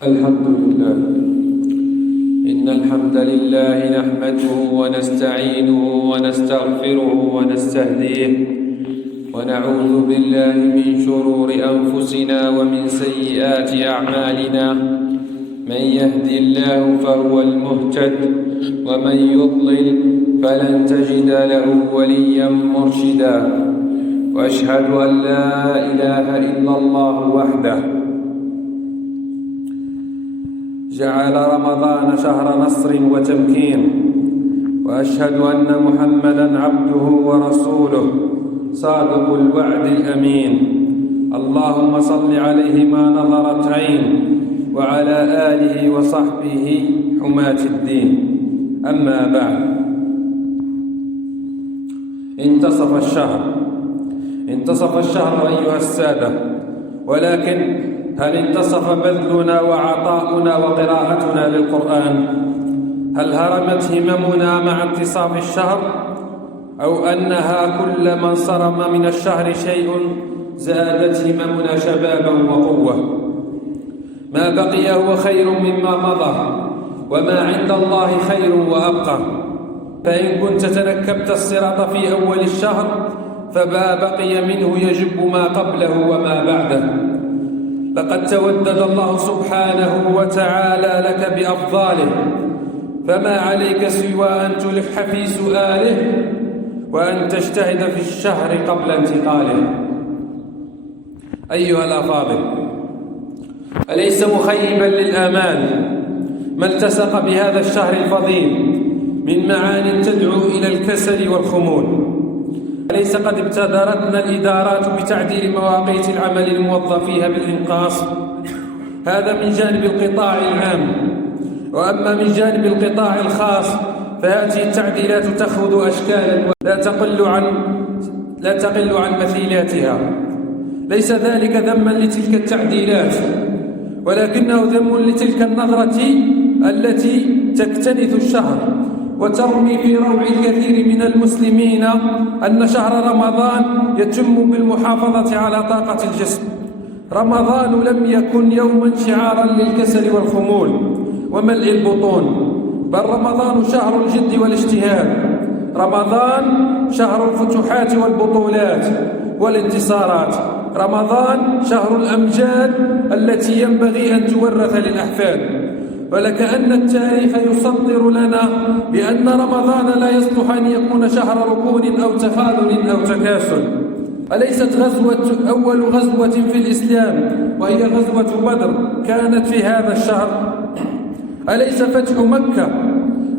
الحمد لله. إن الحمد لله نحمده ونستعينه ونستغفره ونستهديه ونعوذ بالله من شرور أنفسنا ومن سيئات أعمالنا. من يهدي الله فهو المهتد ومن يضلل فلن تجد له وليا مرشدا. وأشهد أن لا إله إلا الله وحده جعل رمضان شهر نصر وتمكين، وأشهد أن محمدًا عبده ورسوله صادق الوعد الأمين. اللهم صل عليه ما نظرت عين وعلى آله وصحبه حماة الدين. أما بعد، انتصف الشهر أيها السادة، ولكن هل انتصف بذلنا وعطاؤنا وقراءتنا للقرآن؟ هل هرمت هممنا مع انتصاف الشهر، أو أنها كلما انصرم من الشهر شيء زادت هممنا شبابا وقوة؟ ما بقي هو خير مما مضى، وما عند الله خير وأبقى. فإن كنت تنكبت الصراط في أول الشهر فما بقي منه يجب ما قبله وما بعده. لقد تودد الله سبحانه وتعالى لك بأفضاله، فما عليك سوى أن تلح في سؤاله وأن تجتهد في الشهر قبل انتقاله. أيها الأفاضل، أليس مخيبا للآمال ما التصق بهذا الشهر الفضيل من معان تدعو إلى الكسل والخمول؟ أليس قد ابتدرتنا الإدارات بتعديل مواقيت العمل لموظفيها بالإنقاص؟ هذا من جانب القطاع العام. وأما من جانب القطاع الخاص فهذه التعديلات تأخذ أشكالا لا تقل عن مثيلاتها. ليس ذلك ذما لتلك التعديلات، ولكنه ذم لتلك النظرة التي تكتنث الشهر وترمي في روع الكثير من المسلمين أن شهر رمضان يتم بالمحافظة على طاقة الجسم. رمضان لم يكن يوما شعارا للكسل والخمول وملء البطون، بل رمضان شهر الجد والاجتهاد. رمضان شهر الفتوحات والبطولات والانتصارات. رمضان شهر الأمجاد التي ينبغي أن تورث للأحفاد. ولكأن التاريخ يصدر لنا بأن رمضان لا يصلح أن يكون شهر ركون أو تخاذل أو تكاسل. أليست أول غزوة في الإسلام وهي غزوة بدر كانت في هذا الشهر؟ أليس فتح مكة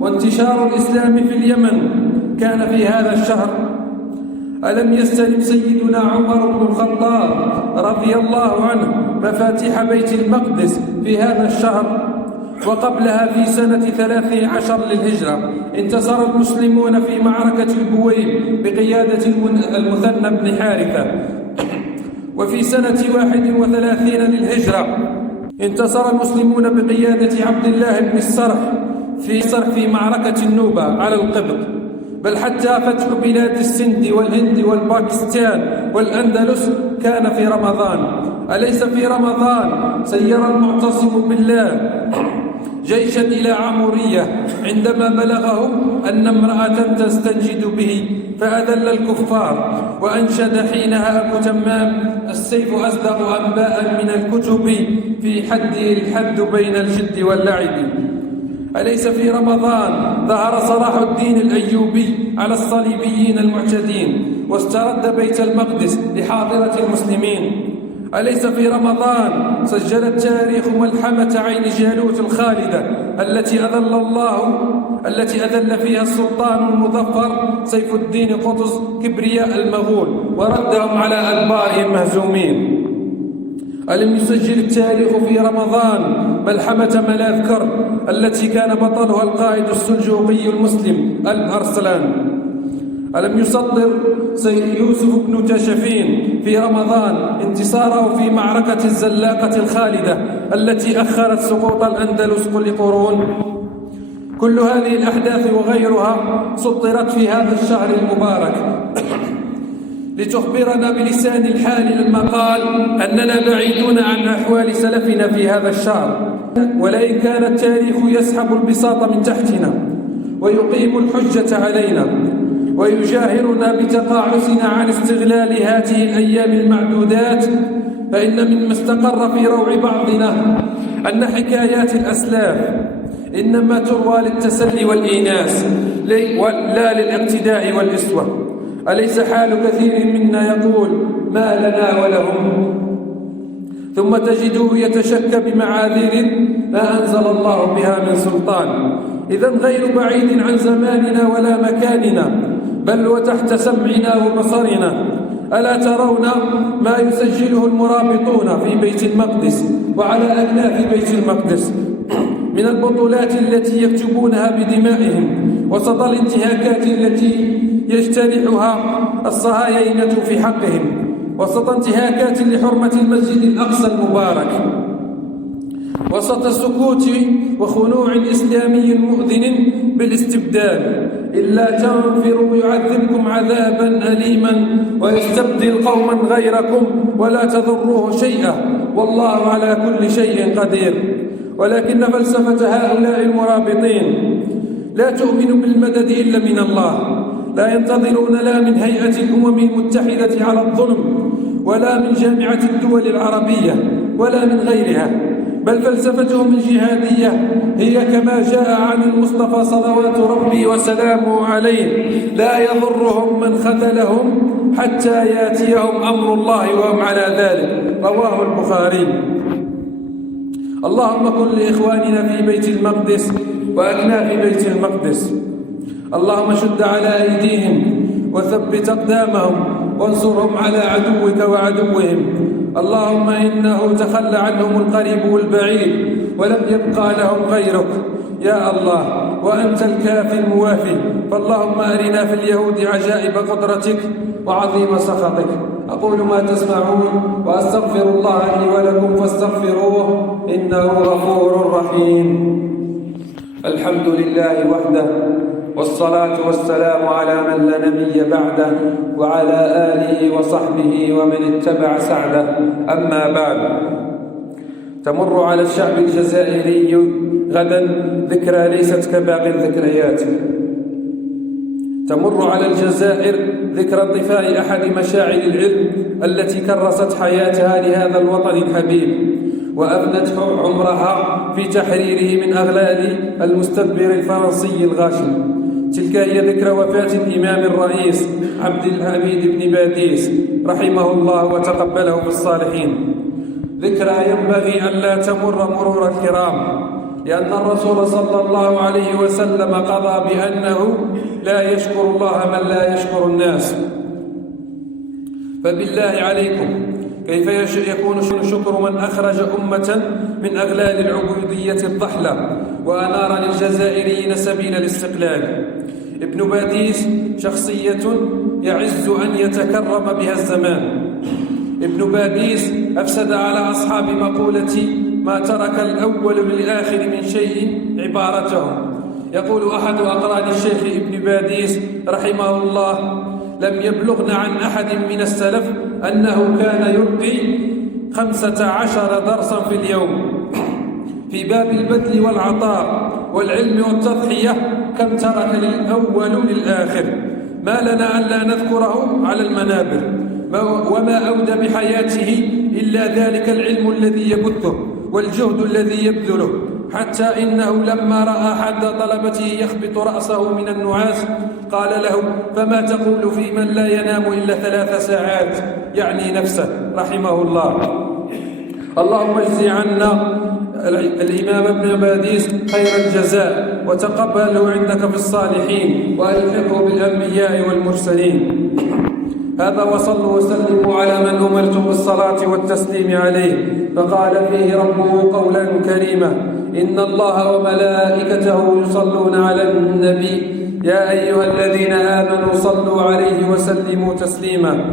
وانتشار الإسلام في اليمن كان في هذا الشهر؟ ألم يستلم سيدنا عمر بن الخطاب رضي الله عنه مفاتيح بيت المقدس في هذا الشهر؟ وقبلها في سنة 13 للهجرة انتصر المسلمون في معركة البويب بقيادة المثنى بن حارثة. وفي سنة 31 للهجرة انتصر المسلمون بقيادة عبد الله بن السرح في معركة النوبة على القبط. بل حتى فتح بلاد السند والهند والباكستان والأندلس كان في رمضان. أليس في رمضان سير المعتصم بالله جيشا إلى عمورية عندما بلغه أن امرأة تستنجد به فأذل الكفار، وأنشد حينها أبو تمام: السيف أصدق أنباء من الكتب في حده الحد بين الجد واللعب. أليس في رمضان ظهر صلاح الدين الأيوبي على الصليبيين المعتدين واسترد بيت المقدس لحاضرة المسلمين؟ أليس في رمضان سجل التاريخ ملحمة عين جالوت الخالدة التي أذل فيها السلطان المظفر سيف الدين قطز كبرياء المغول وردهم على أدبارهم مهزومين؟ ألم يسجل التاريخ في رمضان ملحمة ملاذ كرد التي كان بطلها القائد السلجوقي المسلم أرسلان؟ ألم يصدر سيد يوسف بن تاشفين في رمضان انتصاره في معركة الزلاقة الخالدة التي أخرت سقوط الأندلس لقرون؟ كل هذه الأحداث وغيرها سطرت في هذا الشهر المبارك. لتخبرنا بلسان الحال لما قال أننا بعيدون عن أحوال سلفنا في هذا الشهر، ولئن كان التاريخ يسحب البساط من تحتنا ويقيم الحجة علينا ويجاهرنا بتقاعسنا عن استغلال هذه الأيام المعدودات، فإن مما استقر في روع بعضنا أن حكايات الأسلاف إنما تروى للتسلي والإيناس لا للاقتداء والإسوة. أليس حال كثير منا يقول ما لنا ولهم، ثم تجده يتشكى بمعاذير ما أنزل الله بها من سلطان؟ إذن غير بعيد عن زماننا ولا مكاننا، بل وتحت سمعنا وبصرنا. ألا ترون ما يسجله المرابطون في بيت المقدس وعلى أكناف بيت المقدس من البطولات التي يكتبونها بدمائهم، وسط الانتهاكات التي يجترحها الصهاينة في حقهم، وسط انتهاكات لحرمة المسجد الأقصى المبارك، وسط سكوت وخنوع إسلامي مؤذن بالاستبدال. إلا تنفروا يعذبكم عذابا أليما ويستبدل قوما غيركم ولا تضروه شيئا والله على كل شيء قدير. ولكن فلسفة هؤلاء المرابطين لا تؤمن بالمدد إلا من الله، لا ينتظرون لا من هيئة الأمم المتحدة على الظلم ولا من جامعة الدول العربية ولا من غيرها، بل فلسفتهم الجهادية هي كما جاء عن المصطفى صلوات ربي وسلامه عليه: لا يضرهم من خذلهم حتى يأتيهم أمر الله وهم على ذلك. رواه البخاري. اللهم كن لإخواننا في بيت المقدس وأكناف بيت المقدس، اللهم شد على أيديهم وثبت أقدامهم وانصرهم على عدوك وعدوهم. اللهم إنه تخلى عنهم القريب والبعيد ولم يبقى لهم غيرك يا الله، وأنت الكافي الموافي. فاللهم أرنا في اليهود عجائب قدرتك وعظيم سخطك. أقول ما تسمعون وأستغفر الله لي ولكم فاستغفروه إنه غفور رحيم. الحمد لله وحده، والصلاة والسلام على من لا نبي بعده وعلى آله وصحبه ومن اتبع سعده. أما بعد، تمر على الشعب الجزائري غدا ذكرى ليست كباقي الذكريات. تمر على الجزائر ذكرى انطفاء أحد مشاعل العلم التي كرست حياتها لهذا الوطن الحبيب وأبنت عمرها في تحريره من أغلال المستكبر الفرنسي الغاشم. تلك هي ذكرى وفاة الإمام الرئيس عبد الحميد بن باديس رحمه الله وتقبله في الصالحين. ذكرى ينبغي أن لا تمر مرور الكرام، لأن الرسول صلى الله عليه وسلم قضى بأنه لا يشكر الله من لا يشكر الناس. فبالله عليكم كيف يكون شكر من أخرج أمة من أغلال العبودية الضحلة وأنار للجزائريين سبيل الاستقلال؟ ابن باديس شخصية يعز أن يتكرم بها الزمان. ابن باديس أفسد على أصحاب مقولة ما ترك الأول للآخر من شيء عبارتهم. يقول أحد أقران الشيخ ابن باديس رحمه الله: لم يبلغنا عن أحد من السلف أنه كان يلقي 15 درسا في اليوم في باب البذل والعطاء والعلم والتضحية. كم ترك للأول للآخر، ما لنا ألا نذكره على المنابر. وما أودى بحياته إلا ذلك العلم الذي يبثه والجهد الذي يبذله، حتى إنه لما رأى حد طلبته يخبط رأسه من النعاس قال له: فما تقول في من لا ينام إلا 3 ساعات؟ يعني نفسه رحمه الله. اللهم اجزي عنا الإمام ابن باديس خير الجزاء وتقبله عندك في الصالحين وألحقه بالأنبياء والمرسلين. هذا وصلوا وسلموا على من أمرتم بالصلاة والتسليم عليه، فقال فيه ربه قولا كريما: إن الله وملائكته يصلون على النبي يا أيها الذين آمنوا صلوا عليه وسلموا تسليما.